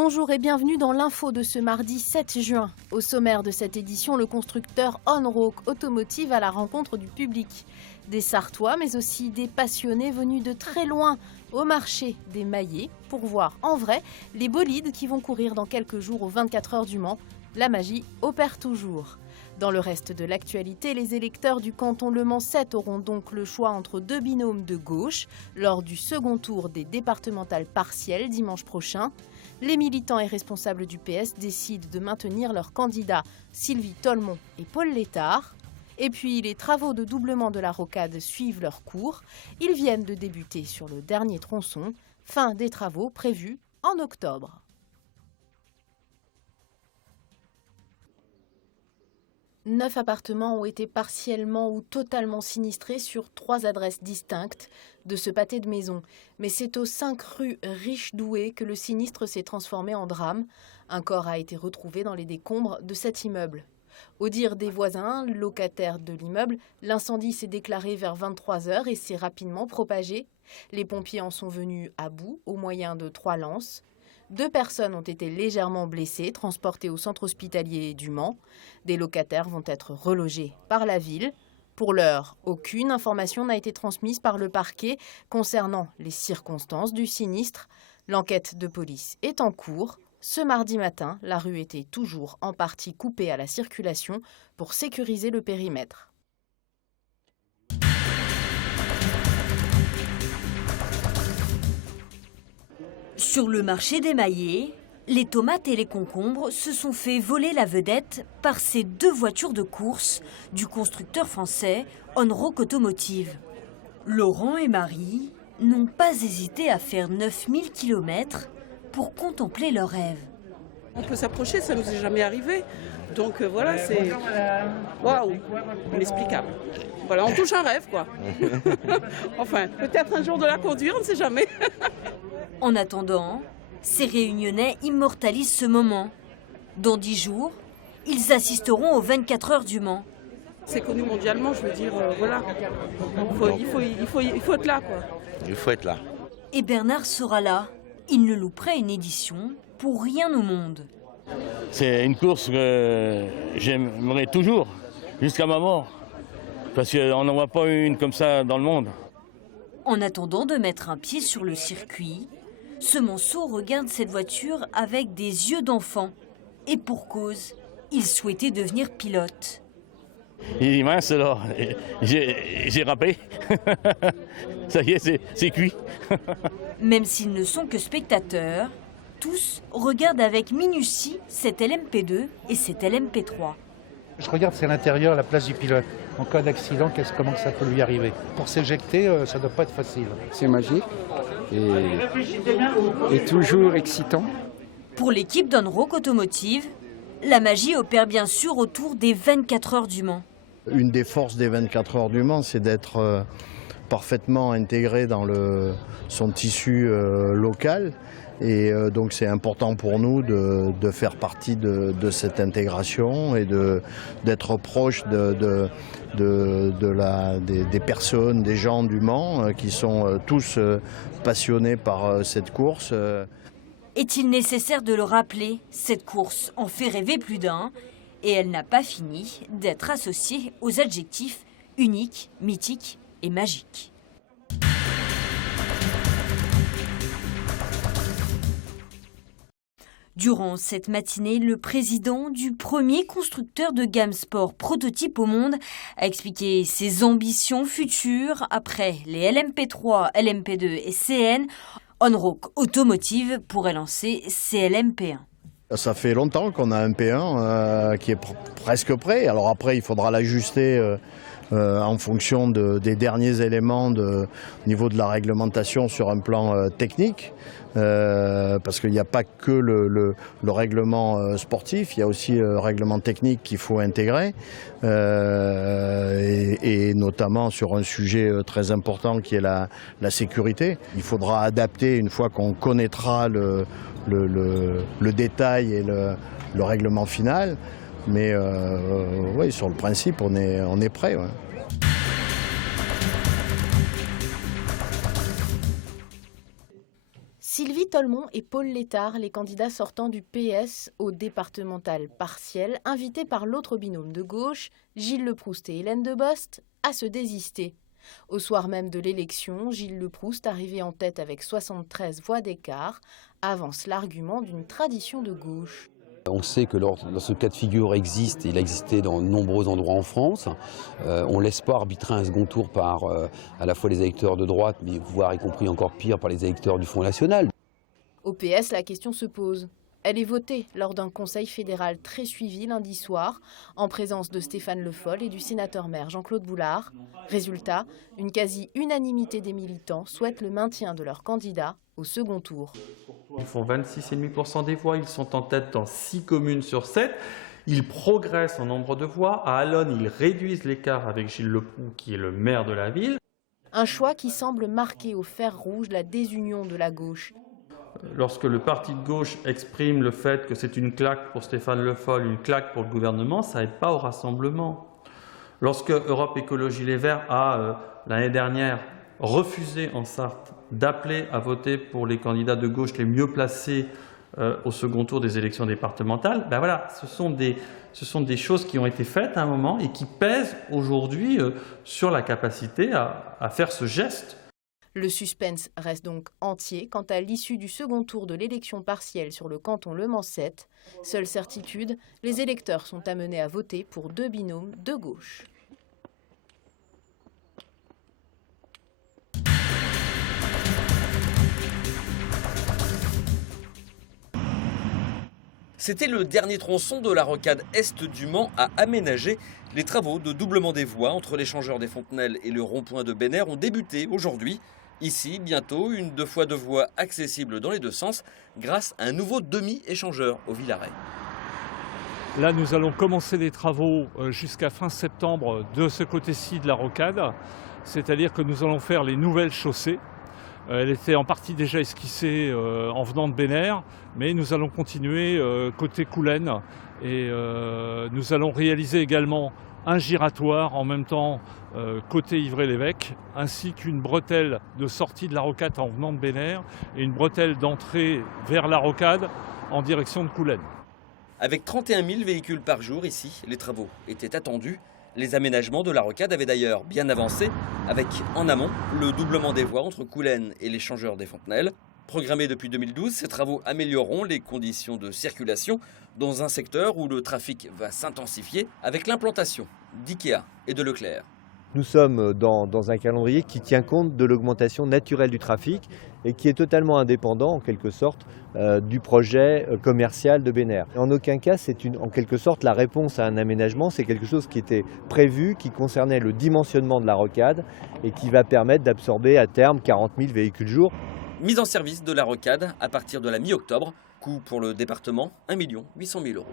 Bonjour et bienvenue dans l'info de ce mardi 7 juin. Au sommaire de cette édition, le constructeur Onroc Automotive à la rencontre du public. Des Sartois, mais aussi des passionnés venus de très loin au marché des Maillets pour voir en vrai les bolides qui vont courir dans quelques jours aux 24 heures du Mans. La magie opère toujours. Dans le reste de l'actualité, les électeurs du canton Le Mans 7 auront donc le choix entre deux binômes de gauche lors du second tour des départementales partielles dimanche prochain. Les militants et responsables du PS décident de maintenir leurs candidats Sylvie Tolmont et Paul Létard. Et puis les travaux de doublement de la rocade suivent leur cours. Ils viennent de débuter sur le dernier tronçon. Fin des travaux prévus en octobre. Neuf appartements ont été partiellement ou totalement sinistrés sur 3 adresses distinctes de ce pâté de maison. Mais c'est aux 5 rue Richedoué que le sinistre s'est transformé en drame. Un corps a été retrouvé dans les décombres de cet immeuble. Au dire des voisins, locataires de l'immeuble, l'incendie s'est déclaré vers 23 h et s'est rapidement propagé. Les pompiers en sont venus à bout au moyen de 3 lances. 2 personnes ont été légèrement blessées, transportées au centre hospitalier du Mans. Des locataires vont être relogés par la ville. Pour l'heure, aucune information n'a été transmise par le parquet concernant les circonstances du sinistre. L'enquête de police est en cours. Ce mardi matin, la rue était toujours en partie coupée à la circulation pour sécuriser le périmètre. Sur le marché des Maillets, les tomates et les concombres se sont fait voler la vedette par ces 2 voitures de course du constructeur français Onroc Automotive. Laurent et Marie n'ont pas hésité à faire 9000 km pour contempler leur rêve. On peut s'approcher, ça ne nous est jamais arrivé. Donc voilà, c'est waouh, inexplicable. Voilà, on touche un rêve, quoi. Enfin, peut-être un jour de la conduire, on ne sait jamais. En attendant, ces Réunionnais immortalisent ce moment. Dans 10 jours, ils assisteront aux 24 heures du Mans. C'est connu mondialement, je veux dire, voilà. Il faut être là, quoi. Il faut être là. Et Bernard sera là. Il ne louperait une édition pour rien au monde. C'est une course que j'aimerais toujours, jusqu'à ma mort. Parce qu'on n'en voit pas une comme ça dans le monde. En attendant de mettre un pied sur le circuit, ce Manceau regarde cette voiture avec des yeux d'enfant. Et pour cause, il souhaitait devenir pilote. Il dit mince alors, j'ai râpé. Ça y est, c'est cuit. Même s'ils ne sont que spectateurs, tous regardent avec minutie cette LMP2 et cette LMP3. Je regarde, c'est à l'intérieur, la place du pilote. En cas d'accident, comment ça peut lui arriver? Pour s'éjecter, ça ne doit pas être facile. C'est magique et toujours excitant. Pour l'équipe d'Onroc Automotive, la magie opère bien sûr autour des 24 heures du Mans. Une des forces des 24 heures du Mans, c'est d'être parfaitement intégré dans son tissu local. Et donc c'est important pour nous de faire partie de cette intégration et d'être proche des personnes, des gens du Mans qui sont tous passionnés par cette course. Est-il nécessaire de le rappeler? Cette course en fait rêver plus d'un et elle n'a pas fini d'être associée aux adjectifs unique, mythique et magique. Durant cette matinée, le président du premier constructeur de gamme sport prototype au monde a expliqué ses ambitions futures après les LMP3, LMP2 et CN. Onroc Automotive pourrait lancer CLMP1. Ça fait longtemps qu'on a un P1 qui est presque prêt. Alors après, il faudra l'ajuster en fonction des derniers éléments au niveau de la réglementation sur un plan technique. Parce qu'il n'y a pas que le règlement sportif, il y a aussi le règlement technique qu'il faut intégrer, et notamment sur un sujet très important qui est la sécurité. Il faudra adapter une fois qu'on connaîtra le détail et le règlement final, mais oui, sur le principe, on est prêt. Ouais. Sylvie Solmon et Paul Létard, les candidats sortants du PS au départemental partiel, invités par l'autre binôme de gauche, Gilles Leproust et Hélène Debost, à se désister. Au soir même de l'élection, Gilles Leproust, arrivé en tête avec 73 voix d'écart, avance l'argument d'une tradition de gauche. On sait que lorsque ce cas de figure existe, et il a existé dans de nombreux endroits en France, on ne laisse pas arbitrer un second tour par à la fois les électeurs de droite, mais voire y compris encore pire par les électeurs du Front National. Au PS, la question se pose. Elle est votée lors d'un conseil fédéral très suivi lundi soir, en présence de Stéphane Le Foll et du sénateur-maire Jean-Claude Boulard. Résultat, une quasi-unanimité des militants souhaite le maintien de leur candidat au second tour. Ils font 26,5% des voix, ils sont en tête dans 6 communes sur 7. Ils progressent en nombre de voix. À Allonne, ils réduisent l'écart avec Gilles Leproust, qui est le maire de la ville. Un choix qui semble marquer au fer rouge la désunion de la gauche. Lorsque le parti de gauche exprime le fait que c'est une claque pour Stéphane Le Foll, une claque pour le gouvernement, ça n'aide pas au rassemblement. Lorsque Europe Écologie Les Verts a, l'année dernière, refusé en Sarthe d'appeler à voter pour les candidats de gauche les mieux placés au second tour des élections départementales, ben voilà, ce sont des choses qui ont été faites à un moment et qui pèsent aujourd'hui sur la capacité à faire ce geste. Le suspense reste donc entier quant à l'issue du second tour de l'élection partielle sur le canton Le Mans 7. Seule certitude, les électeurs sont amenés à voter pour 2 binômes de gauche. C'était le dernier tronçon de la rocade est du Mans à aménager. Les travaux de doublement des voies entre l'échangeur des Fontenelles et le rond-point de Bénère ont débuté aujourd'hui. Ici, bientôt, une 2 fois 2 voies accessible dans les deux sens grâce à un nouveau demi-échangeur au Villaret. Là, nous allons commencer les travaux jusqu'à fin septembre de ce côté-ci de la rocade. C'est-à-dire que nous allons faire les nouvelles chaussées. Elle était en partie déjà esquissée en venant de Bénère, mais nous allons continuer côté Coulennes. Et nous allons réaliser également un giratoire en même temps côté Ivray-l'Évêque, ainsi qu'une bretelle de sortie de la rocade en venant de Bénère et une bretelle d'entrée vers la rocade en direction de Coulennes. Avec 31 000 véhicules par jour ici, les travaux étaient attendus. Les aménagements de la rocade avaient d'ailleurs bien avancé, avec en amont le doublement des voies entre Coulennes et l'échangeur des Fontenelles. Programmés depuis 2012, ces travaux amélioreront les conditions de circulation dans un secteur où le trafic va s'intensifier avec l'implantation d'IKEA et de Leclerc. Nous sommes dans un calendrier qui tient compte de l'augmentation naturelle du trafic et qui est totalement indépendant en quelque sorte du projet commercial de Bénère. En aucun cas c'est en quelque sorte la réponse à un aménagement, c'est quelque chose qui était prévu, qui concernait le dimensionnement de la rocade et qui va permettre d'absorber à terme 40 000 véhicules jour. Mise en service de la rocade à partir de la mi-octobre, coût pour le département 1 800 000 €.